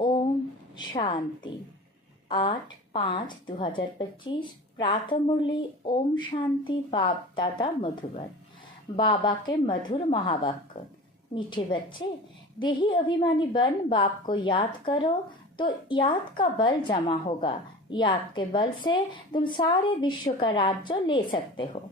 ओम शांति 8/5/2025 प्रातः मुरली ओम शांति बाप दादा मधुबन। बाबा के मधुर महावाक्य। मीठे बच्चे, देही अभिमानी बन बाप को याद करो तो याद का बल जमा होगा। याद के बल से तुम सारे विश्व का राज्य ले सकते हो।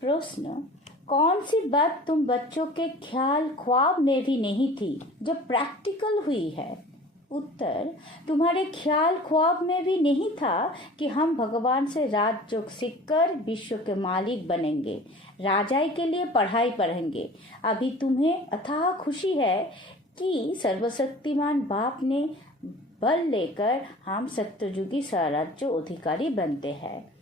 प्रश्न, कौन सी बात तुम बच्चों के ख्याल ख्वाब में भी नहीं थी जो प्रैक्टिकल हुई है? उत्तर, तुम्हारे ख्याल ख्वाब में भी नहीं था कि हम भगवान से राजयोग सीखकर विश्व के मालिक बनेंगे, राजाई के लिए पढ़ाई पढ़ेंगे। अभी तुम्हें अथाह खुशी है कि सर्वशक्तिमान बाप ने बल लेकर हम सत्ययुगी स्वराज्य अधिकारी बनते हैं।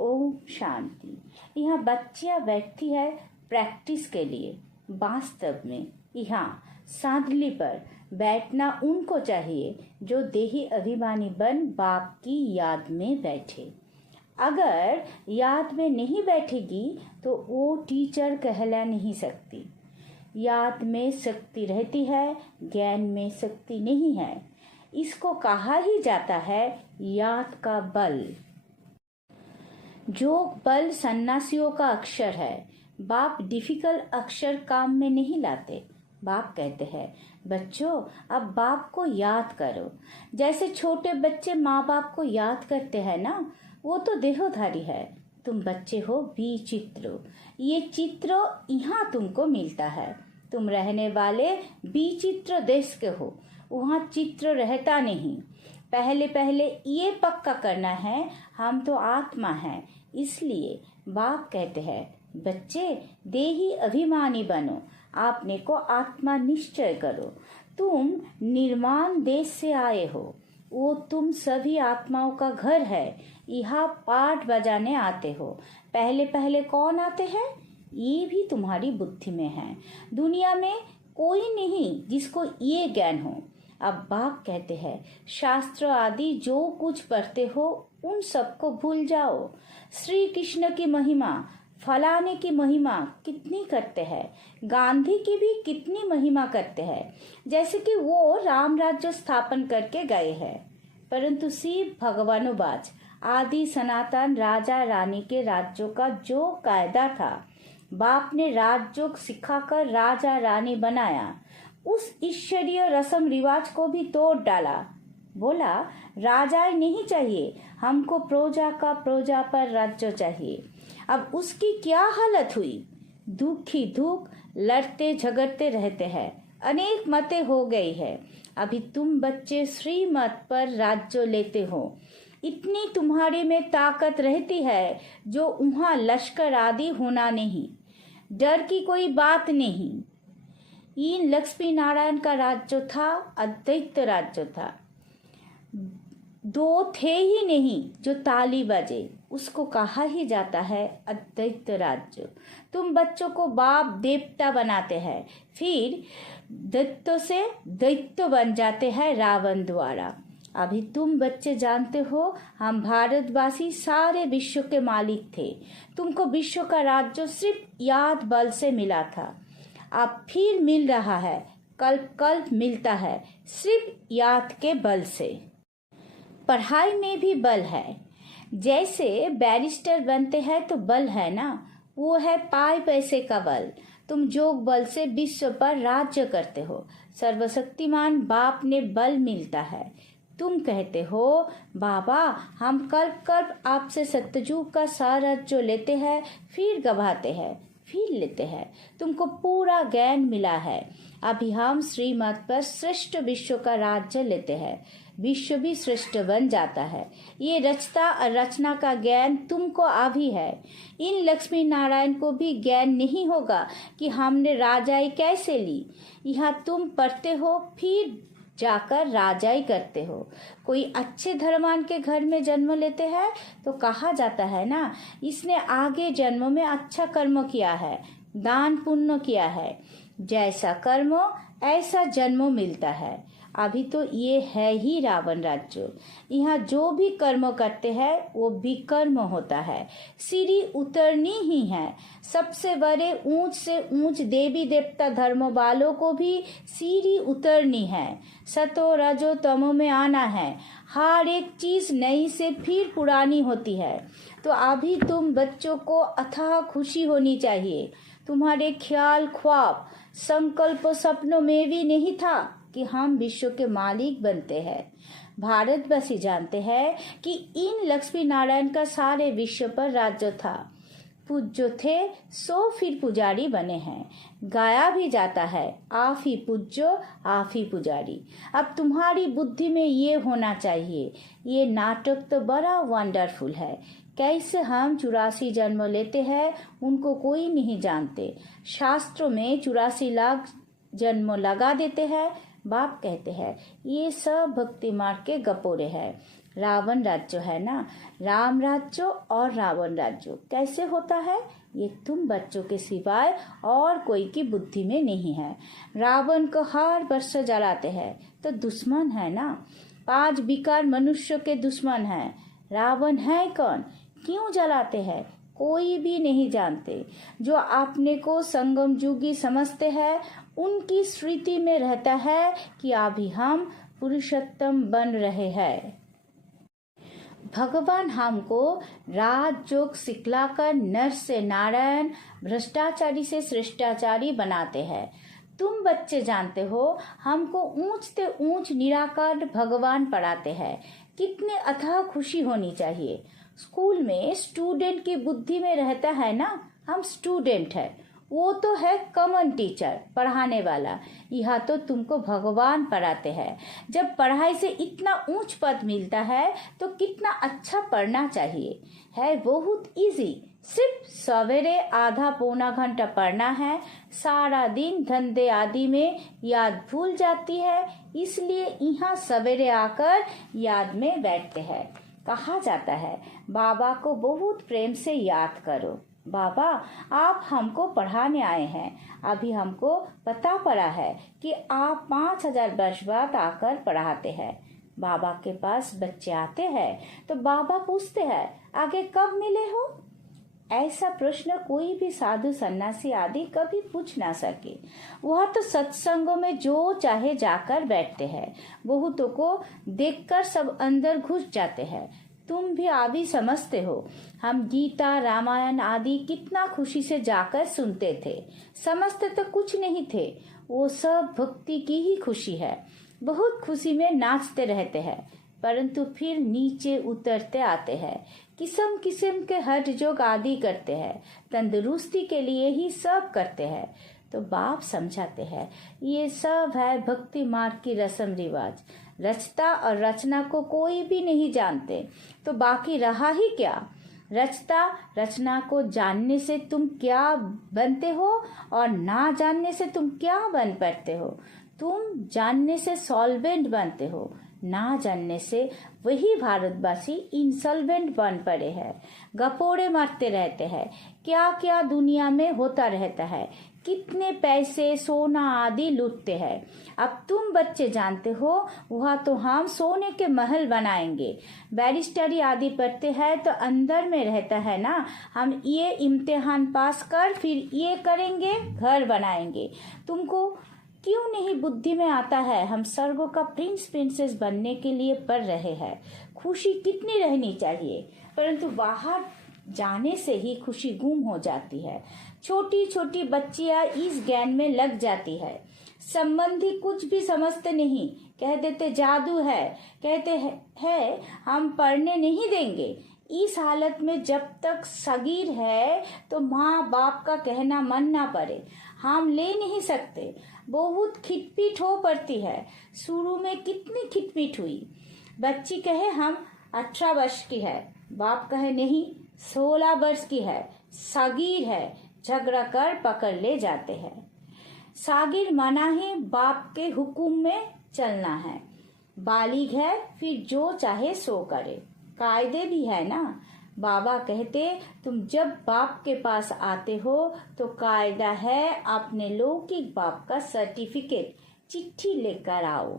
ओम शांति। यहाँ बच्चियाँ बैठती है प्रैक्टिस के लिए। वास्तव में यहाँ सांदली पर बैठना उनको चाहिए जो देही अभिमानी बन बाप की याद में बैठे। अगर याद में नहीं बैठेगी तो वो टीचर कहला नहीं सकती। याद में शक्ति रहती है, ज्ञान में शक्ति नहीं है। इसको कहा ही जाता है याद का बल। जो बल सन्यासियों का अक्षर है। बाप डिफिकल्ट अक्षर काम में नहीं लाते। बाप कहते हैं, बच्चों अब बाप को याद करो। जैसे छोटे बच्चे माँ बाप को याद करते हैं ना, वो तो देहोधारी है। तुम बच्चे हो विचित्र। ये चित्र यहाँ तुमको मिलता है। तुम रहने वाले विचित्र देश के हो, वहाँ चित्र रहता नहीं। पहले पहले ये पक्का करना है हम तो आत्मा हैं। इसलिए बाप कहते हैं, बच्चे देही अभिमानी बनो, आपने को आत्मा निश्चय करो। तुम निर्माण देश से आए हो, वो तुम सभी आत्माओं का घर है। यहाँ पाठ बजाने आते हो। पहले पहले कौन आते हैं? ये भी तुम्हारी बुद्धि में है। दुनिया में कोई नहीं जिसको ये ज्ञान हो। अब बाप कहते हैं, शास्त्र आदि जो कुछ पढ़ते हो उन सबको भूल जाओ। श्री कृष्ण की महिमा, फलाने की महिमा कितनी करते हैं, गांधी की भी कितनी महिमा करते हैं, जैसे कि वो राम राज्य स्थापन करके गए हैं। परंतु शिव भगवानुवाच आदि सनातन राजा रानी के राज्यों का जो कायदा था, बाप ने राजयोग सिखाकर राजा रानी बनाया। उस ईश्वरीय रस्म रिवाज को भी तोड़ डाला। बोला राजाई नहीं चाहिए, हमको प्रजा का प्रजा पर राज्य चाहिए। अब उसकी क्या हालत हुई? दुख ही दुख, लड़ते झगड़ते रहते हैं। अनेक मतें हो गई है। अभी तुम बच्चे श्रीमत पर राज्य लेते हो। इतनी तुम्हारे में ताकत रहती है जो वहाँ लश्कर आदि होना नहीं। डर की कोई बात नहीं। इन लक्ष्मी नारायण का राज्य था, अद्वैत राज्य था। दो थे ही नहीं जो ताली बजे, उसको कहा ही जाता है अद्वैत राज्य। तुम बच्चों को बाप देवता बनाते हैं, फिर दैत्य से दैत्य बन जाते हैं रावण द्वारा। अभी तुम बच्चे जानते हो हम भारतवासी सारे विश्व के मालिक थे। तुमको विश्व का राज्य सिर्फ याद बल से मिला था। अब फिर मिल रहा है, कल्प कल्प मिलता है, सिर्फ याद के बल से। पढ़ाई में भी बल है। जैसे बैरिस्टर बनते हैं तो बल है ना, वो है पाई पैसे का बल। तुम जोग बल से विश्व पर राज्य करते हो। सर्वशक्तिमान बाप ने बल मिलता है। तुम कहते हो बाबा हम कल्प कल्प आपसे सत्ययुग का साराज्य लेते हैं, फिर गवाते हैं, फिर लेते हैं। तुमको पूरा ज्ञान मिला है। अभी हम श्रीमत पर श्रेष्ठ विश्व का राज्य लेते हैं। विश्व भी श्रेष्ठ बन जाता है। ये रचता और रचना का ज्ञान तुमको अभी है। इन लक्ष्मी नारायण को भी ज्ञान नहीं होगा कि हमने राजाई कैसे ली। यहाँ तुम पढ़ते हो, फिर जाकर राजाई करते हो। कोई अच्छे धर्मान के घर में जन्म लेते हैं तो कहा जाता है ना, इसने आगे जन्म में अच्छा कर्म किया है, दान पुण्य किया है। जैसा कर्म ऐसा जन्म मिलता है। अभी तो ये है ही रावण राज्य। यहाँ जो भी कर्म करते हैं वो विकर्म होता है, सीढ़ी उतरनी ही है। सबसे बड़े ऊंच से ऊंच देवी देवता धर्म वालों को भी सीढ़ी उतरनी है, सतो रजो तमो में आना है। हर एक चीज नई से फिर पुरानी होती है। तो अभी तुम बच्चों को अथाह खुशी होनी चाहिए। तुम्हारे ख्याल ख्वाब संकल्प सपनों में भी नहीं था कि हम विश्व के मालिक बनते हैं। भारतवासी जानते हैं कि इन लक्ष्मी नारायण का सारे विश्व पर राज्य था। पूज्य थे सो फिर पुजारी बने हैं। गाया भी जाता है, आप ही पूज्यो आप ही पुजारी। अब तुम्हारी बुद्धि में ये होना चाहिए। ये नाटक तो बड़ा वंडरफुल है। कैसे हम 84 जन्म लेते हैं उनको कोई नहीं जानते। शास्त्रों में 84 लाख जन्म लगा देते हैं। बाप कहते हैं ये सब भक्ति मार्ग के गपोरे हैं। रावण राज्य है ना, राम राज्य और रावण राज्य कैसे होता है ये तुम बच्चों के सिवाय और कोई की बुद्धि में नहीं है। रावण को हर वर्ष जलाते हैं तो दुश्मन है ना, 5 विकार मनुष्य के दुश्मन है। रावण है कौन, क्यों जलाते हैं, कोई भी नहीं जानते। जो अपने को संगम युगी समझते हैं उनकी स्मृति में रहता है कि अभी हम पुरुषोत्तम बन रहे हैं। भगवान हमको राजयोग सिखलाकर नर से नारायण, भ्रष्टाचारी से श्रेष्ठाचारी बनाते हैं। तुम बच्चे जानते हो हमको ऊंच से ऊंच निराकार भगवान पढ़ाते हैं। कितने अथाह खुशी होनी चाहिए। स्कूल में स्टूडेंट की बुद्धि में रहता है ना हम स्टूडेंट है, वो तो है कॉमन टीचर पढ़ाने वाला। यह तो तुमको भगवान पढ़ाते हैं। जब पढ़ाई से इतना ऊंच पद मिलता है तो कितना अच्छा पढ़ना चाहिए। है बहुत इजी, सिर्फ सवेरे आधा पौना घंटा पढ़ना है। सारा दिन धंधे आदि में याद भूल जाती है, इसलिए यहाँ सवेरे आकर याद में बैठते हैं। कहा जाता है बाबा को बहुत प्रेम से याद करो। बाबा आप हमको पढ़ाने आए हैं, अभी हमको पता पड़ा है कि आप 5000 वर्ष बाद आकर पढ़ाते हैं। बाबा के पास बच्चे आते हैं तो बाबा पूछते हैं आगे कब मिले हो। ऐसा प्रश्न कोई भी साधु सन्यासी आदि कभी पूछ ना सके। वह तो सत्संगों में जो चाहे जाकर बैठते हैं। बहुतों को देखकर सब अंदर घुस जाते हैं। तुम भी अभी समझते हो हम गीता रामायण आदि कितना खुशी से जाकर सुनते थे। समझते तो कुछ नहीं थे, वो सब भक्ति की ही खुशी है। बहुत खुशी में नाचते रहते हैं, परंतु फिर नीचे उतरते आते हैं। किस्म किस्म के हठ जोग आदि करते हैं, तंदुरुस्ती के लिए ही सब करते हैं। तो बाप समझाते हैं ये सब है भक्ति मार्ग की रस्म रिवाज। रचता और रचना को कोई भी नहीं जानते तो बाकी रहा ही क्या। रचता रचना को जानने से तुम क्या बनते हो और ना जानने से तुम क्या बन पड़ते हो। तुम जानने से सॉल्वेंट बनते हो, ना जानने से वही भारतवासी इंसॉल्वेंट बन पड़े हैं। गपोड़े मारते रहते हैं, क्या क्या दुनिया में होता रहता है। कितने पैसे सोना आदि लूटते हैं। अब तुम बच्चे जानते हो वह तो हम सोने के महल बनाएंगे। बैरिस्टरी आदि पढ़ते हैं तो अंदर में रहता है ना हम ये इम्तिहान पास कर फिर ये करेंगे घर बनाएंगे। तुमको क्यों नहीं बुद्धि में आता है हम स्वर्ग का प्रिंस प्रिंसेस बनने के लिए पढ़ रहे हैं। खुशी कितनी रहनी चाहिए, परंतु बाहर जाने से ही खुशी गुम हो जाती है। छोटी छोटी बच्चियां इस ज्ञान में लग जाती है। संबंधी कुछ भी समझते नहीं, कह देते जादू है, कहते हैं हम पढ़ने नहीं देंगे। इस हालत में जब तक सगीर है तो माँ बाप का कहना मानना पड़े, हम ले नहीं सकते। बहुत खिटपीट हो पड़ती है। शुरू में कितनी खिटपीट हुई। बच्ची कहे हम 18 वर्ष की है, बाप कहे नहीं 16 वर्ष की है, सागिर है। झगड़ा कर पकड़ ले जाते हैं। सागिर माना ही बाप के हुक्म में चलना है। बालिग है फिर जो चाहे सो करे, कायदे भी है ना। बाबा कहते तुम जब बाप के पास आते हो तो कायदा है अपने लौकिक बाप का सर्टिफिकेट चिट्ठी लेकर आओ।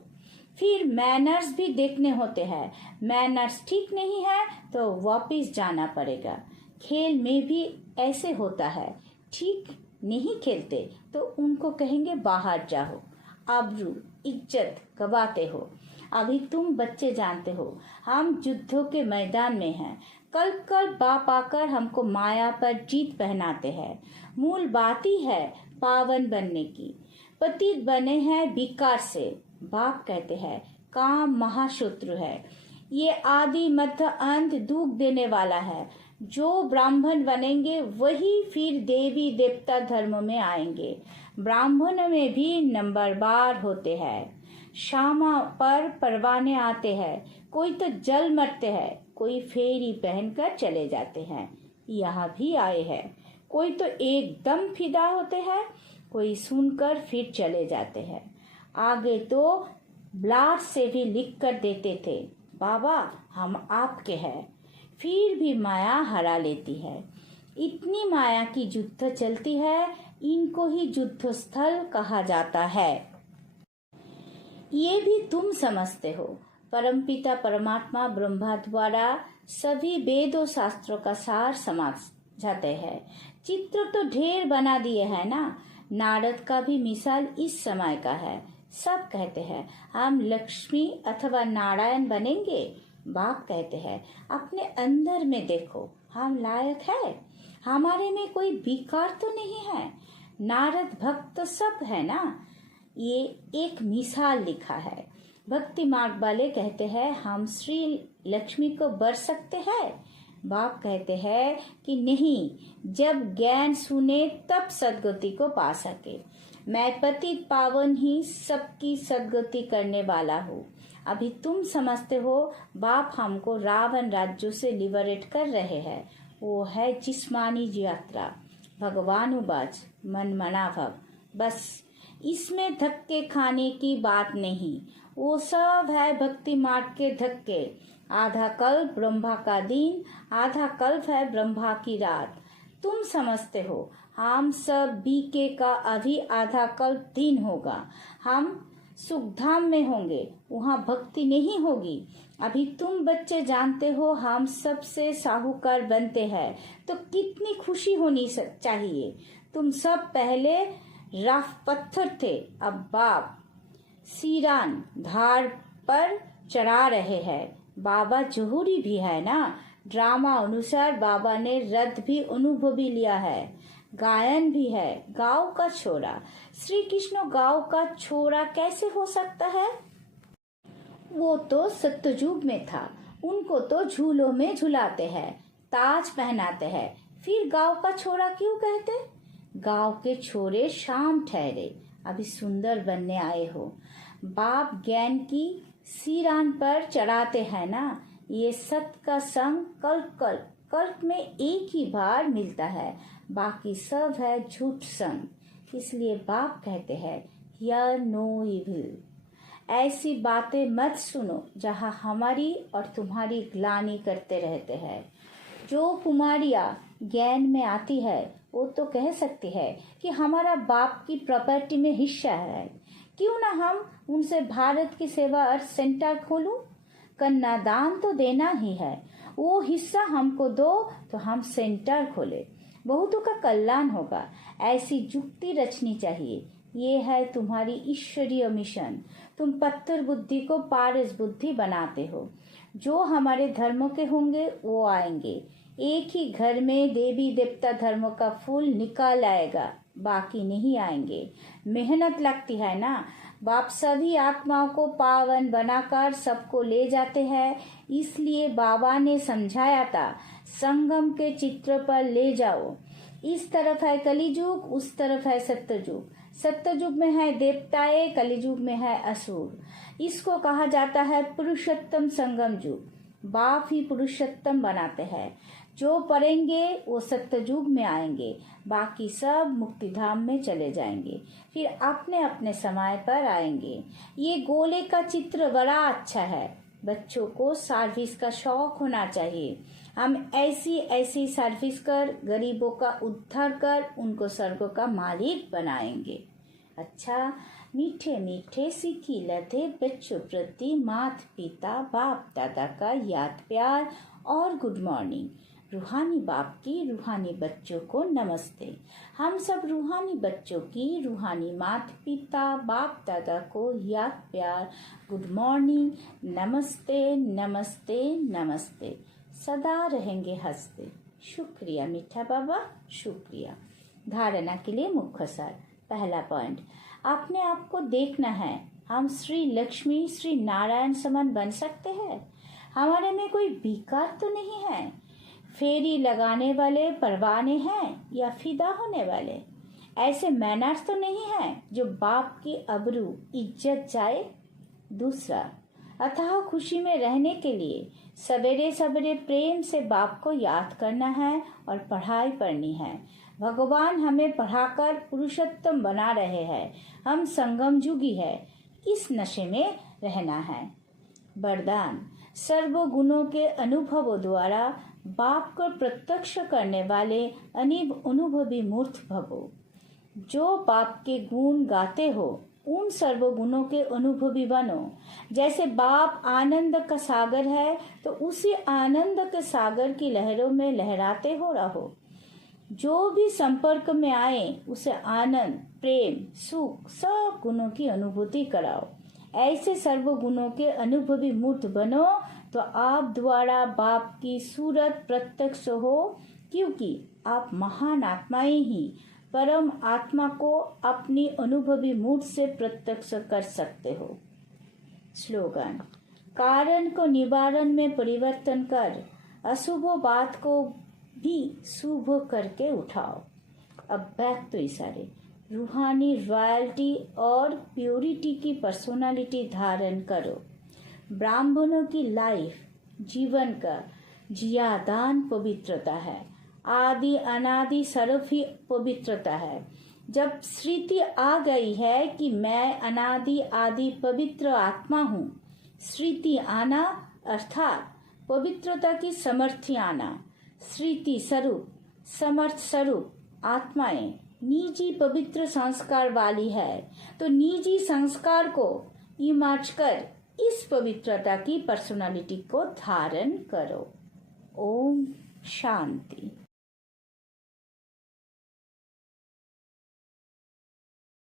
फिर मैनर्स भी देखने होते हैं। मैनर्स ठीक नहीं है तो वापस जाना पड़ेगा। खेल में भी ऐसे होता है, ठीक नहीं खेलते तो उनको कहेंगे बाहर जाओ, आबरू इज्जत गवाते हो। अभी तुम बच्चे जानते हो हम युद्धों के मैदान में हैं। कल कल बाप आकर हमको माया पर जीत पहनाते हैं। मूल बात ही है पावन बनने की। पतित बने हैं विकार से। बाप कहते हैं काम महाशत्रु है। ये आदि मध्य अंत दुख देने वाला है। जो ब्राह्मण बनेंगे वही फिर देवी देवता धर्म में आएंगे। ब्राह्मण में भी नंबरवार होते हैं। शामा पर परवाने आते हैं। कोई तो जल मरते हैं, कोई फेरी पहनकर चले जाते हैं। यहाँ भी आए हैं। कोई तो एकदम फिदा होते हैं, कोई सुनकर फिर चले जाते हैं। आगे तो ब्लाट से भी लिख कर देते थे, बाबा हम आपके हैं। फिर भी माया हरा लेती है। इतनी माया की युद्ध चलती है, इनको ही युद्ध स्थल कहा जाता है। ये भी तुम समझते हो। परमपिता परमात्मा ब्रह्मा द्वारा सभी वेदों शास्त्रों का सार समझाते हैं। चित्र तो ढेर बना दिए है ना। नारद का भी मिसाल इस समय का है। सब कहते हैं हम लक्ष्मी अथवा नारायण बनेंगे। बाप कहते हैं अपने अंदर में देखो, हम लायक है। हमारे में कोई विकार तो नहीं है। नारद भक्त सब है ना। ये एक मिसाल लिखा है। भक्ति मार्ग वाले कहते हैं हम श्री लक्ष्मी को बर सकते हैं। बाप कहते हैं कि नहीं, जब ज्ञान सुने तब सदगति को पा सके। मैं पतित पावन ही सबकी सदगति करने वाला हूँ। अभी तुम समझते हो बाप हमको रावण राज्यों से लिबरेट कर रहे हैं। वो है जिस्मानी यात्रा, भगवानुवाच मन मना भव। बस इसमें धक्के खाने की बात नहीं। वो सब है भक्ति मार्ग के धक्के। आधा कल्प ब्रह्मा का दिन, आधा कल्प है ब्रह्मा की रात। तुम समझते हो हम सब बीके का अभी आधा कल्प दिन होगा। हम सुखधाम में होंगे, वहाँ भक्ति नहीं होगी। अभी तुम बच्चे जानते हो हम सबसे साहूकार बनते हैं तो कितनी खुशी होनी चाहिए। तुम सब पहले रफ पत्थर थे, अब बाप सीरान धार पर चढ़ा रहे हैं। बाबा जोहरी भी है ना। ड्रामा अनुसार बाबा ने रथ भी अनुभवी लिया है, गायन भी है। गांव का छोरा श्री कृष्ण गांव का छोरा कैसे हो सकता है? वो तो सत्ययुग में था। उनको तो झूलों में झुलाते हैं, ताज पहनाते हैं। फिर गांव का छोरा क्यों कहते? गांव के छोरे शाम ठहरे, अभी सुंदर बनने आए हो। बाप ज्ञान की सिरान पर चढ़ाते हैं ना। ये सत्य का संग कल्प में एक ही बार मिलता है, बाकी सब है झूठ संग। इसलिए बाप कहते हैं हियर नो इविल। ऐसी बातें मत सुनो जहाँ हमारी और तुम्हारी ग्लानि करते रहते हैं। जो कुमारियाँ ज्ञान में आती है वो तो कह सकती है कि हमारा बाप की प्रॉपर्टी में हिस्सा है, क्यों ना हम उनसे भारत की सेवा अर्थ सेंटर खोलूं। कन्यादान तो देना ही है, वो हिस्सा हमको दो तो हम सेंटर खोले, बहुतों का कल्याण होगा। ऐसी युक्ति रचनी चाहिए। ये है तुम्हारी ईश्वरीय मिशन। तुम पत्थर बुद्धि को पारस बुद्धि बनाते हो। जो हमारे धर्मों के होंगे वो आएंगे। एक ही घर में देवी देवता धर्म का फूल निकाल आएगा, बाकी नहीं आएंगे। मेहनत लगती है ना। बाप सभी आत्माओं को पावन बनाकर सबको ले जाते हैं। इसलिए बाबा ने समझाया था संगम के चित्र पर ले जाओ। इस तरफ है कलिजुग, उस तरफ है सत्ययुग। सत्ययुग में है देवताएं, कलिजुग में है असुर। इसको कहा जाता है पुरुषोत्तम संगम युग। बाप ही पुरुषोत्तम बनाते हैं। जो पढ़ेंगे वो सत्ययुग में आएंगे, बाकी सब मुक्तिधाम में चले जाएंगे, फिर अपने अपने समय पर आएंगे। ये गोले का चित्र बड़ा अच्छा है। बच्चों को सर्विस का शौक होना चाहिए। हम ऐसी ऐसी सर्विस कर गरीबों का उद्धार कर उनको स्वर्ग का मालिक बनाएंगे। अच्छा, मीठे मीठे सीखी लते बच्चों प्रति माता पिता बाप दादा का याद प्यार और गुड मॉर्निंग। रूहानी बाप की रूहानी बच्चों को नमस्ते। हम सब रूहानी बच्चों की रूहानी माता पिता बाप दादा को याद प्यार गुड मॉर्निंग, नमस्ते नमस्ते नमस्ते। सदा रहेंगे हंसते। शुक्रिया मीठा बाबा, शुक्रिया। धारणा के लिए मुख्य सार। पहला पॉइंट, अपने आप को देखना है। हम श्री लक्ष्मी श्री नारायण समान बन सकते हैं। हमारे में कोई विकार तो नहीं है। फेरी लगाने वाले परवाने हैं या फिदा होने वाले। ऐसे मैनर्स तो नहीं है जो बाप की अबरू इज्जत जाए। दूसरा, अथाह खुशी में रहने के लिए सवेरे सवेरे प्रेम से बाप को याद करना है और पढ़ाई पढ़नी है। भगवान हमें पढ़ाकर पुरुषोत्तम बना रहे हैं। हम संगम युगी है, इस नशे में रहना है। वरदान, सर्वगुणों के अनुभवों द्वारा बाप को प्रत्यक्ष करने वाले अनिब अनुभवी मूर्त भवो। जो बाप के गुण गाते हो उन सर्वगुणों के अनुभवी बनो। जैसे बाप आनंद का सागर है तो उसी आनंद के सागर की लहरों में लहराते हो रहो। जो भी संपर्क में आए उसे आनंद प्रेम सुख सब गुणों की अनुभूति कराओ। ऐसे सर्वगुणों के अनुभवी मूर्त बनो तो आप द्वारा बाप की सूरत प्रत्यक्ष हो, क्योंकि आप महान आत्माएं ही परम आत्मा को अपनी अनुभवी मूर्त से प्रत्यक्ष कर सकते हो। स्लोगन, कारण को निवारण में परिवर्तन कर अशुभ बात को भी शुभ करके उठाओ। अब बैक तो इशारे, रूहानी रॉयल्टी और प्योरिटी की पर्सोनालिटी धारण करो। ब्राह्मणों की लाइफ जीवन का जियादान पवित्रता है। आदि अनादि सर्व ही पवित्रता है। जब स्मृति आ गई है कि मैं अनादि आदि पवित्र आत्मा हूँ, स्मृति आना अर्थात पवित्रता की समर्थी आना। स्मृति स्वरूप समर्थ स्वरूप आत्माएं निजी पवित्र संस्कार वाली है, तो निजी संस्कार को इमर्ज कर इस पवित्रता की पर्सनालिटी को धारण करो। ओम शांति।